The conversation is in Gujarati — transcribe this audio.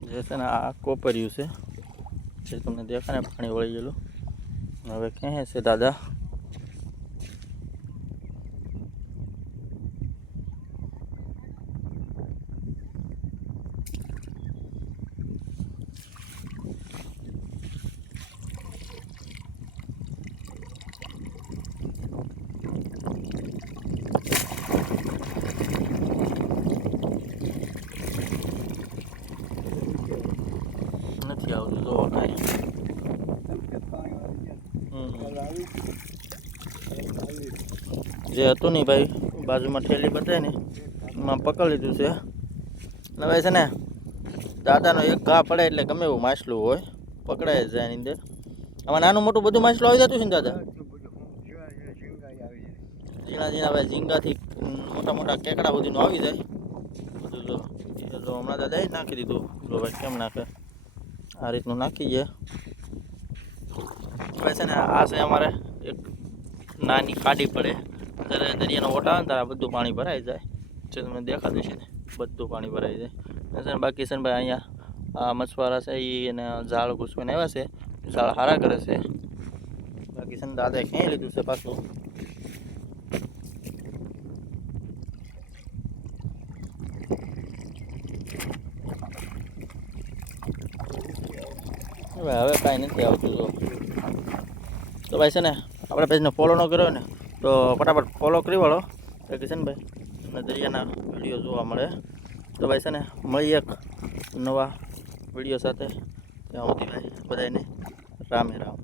જે છે ને આ કોપર્યું છે જે તમને દેખાય ને પાણી વળી ગયેલું. હવે ક્યાં છે દાદા? નથી આવતું જો કાંઈ. જે હતું નહીં ભાઈ બાજુમાં ઠેલી બતાવી ને એમાં પકડી લીધું છે. હવે છે ને દાદાનો એક ઘા પડે એટલે ગમે એવું માછલું હોય પકડાય જાય એની અંદર. આમાં નાનું મોટું બધું માછલું આવી જતું છે ને દાદા? ઝીણા ઝીણા ભાઈ ઝીંગાથી મોટા મોટા કેકડા સુધીનું આવી જાય બધું. જો હમણાં દાદાએ નાખી દીધું. જો ભાઈ કેમ નાખે આ રીતનું નાખી જાય. હવે છે ને આ છે અમારે એક નાની ખાડી પડે જ્યારે દરિયાનો ઓટા આવે ને ત્યારે બધું પાણી ભરાઈ જાય જે તમને દેખાતું છે ને બધું પાણી ભરાઈ જાય છે ને. બાકી છે ને ભાઈ અહીંયા આ મછવારા છે એને ઝાડ ઘૂસવાને આવ્યા છે, ઝાડ હારા કરે છે. બાકી છે ને દાદાએ ખેંચી લીધું છે પાછું. હવે કાંઈ નથી આવતું. તો ભાઈ છે ને આપણે પેજને ફોલો ન કર્યો ને તો ફટાફટ ફોલો કરી વાળો કે છે ને ભાઈ તમને દરિયાના વિડીયો જોવા મળે. તો ભાઈ છે ને મળીએ એક નવા વિડીયો સાથે. ત્યાં સુધી ભાઈ બધાને રામે રામ.